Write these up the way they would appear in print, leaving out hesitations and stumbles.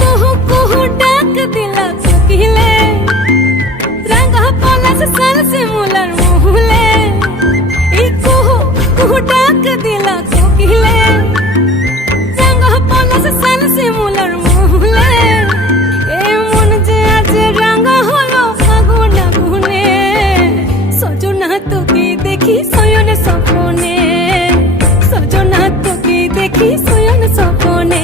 कुहू कुहू डाक दिला कोकिले रंगा पलस सल से मुलर मुहले कुहू कुहू डाक दिला कोकिले रंगा पलस सल से मुलर मुहले मन जे आज रंगा हलो फागुन गुने सजना তোকে দেখি সয়ন স্বপনে সजना তোকে দেখি সয়ন স্বপনে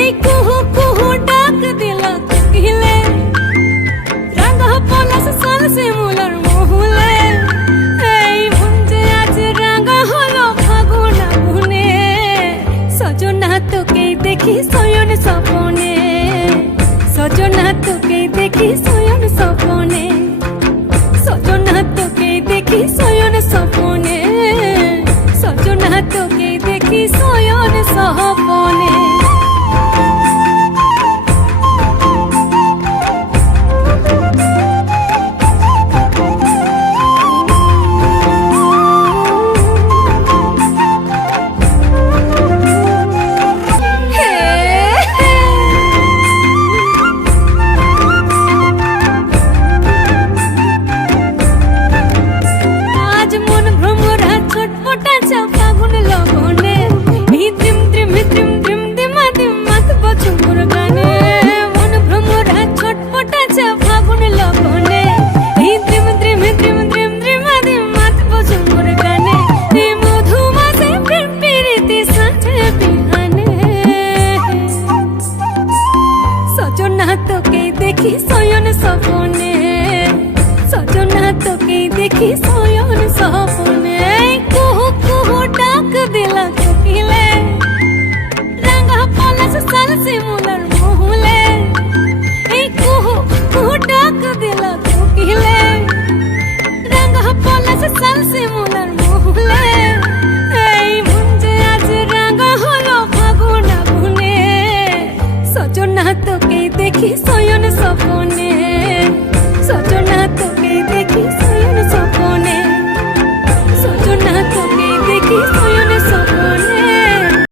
এই কুহু কুহু ডাক দিলা কোকিলে রাঙা পলাশ সাল সে মুলার মহুলে এই মন যে আজ রাঙা হলো ফাগুন গুনে সजना তোকে দেখি সয়ন স্বপনে সजना তোকে দেখি সয়ন স্বপনে সजना তোকে দেখি সয়ন স্বপনে সजना তোকে দেখি সয়ন স্বপনে দেখি সয়ন স্বপনে সजना তোকে দেখি সয়ন স্বপনে কুহু কুহু ডাক দিলা কোকিলে রাঙা পলাশ সাল সে মুলার মহুলে এই কুহু কুহু ডাক দিলা কোকিলে রাঙা পলাশ সাল সে মুলার মহুলে এই মন যে আজ রাঙা হলো ফাগুন গুনে সजना তোকে দেখি সয়ন স্বপনে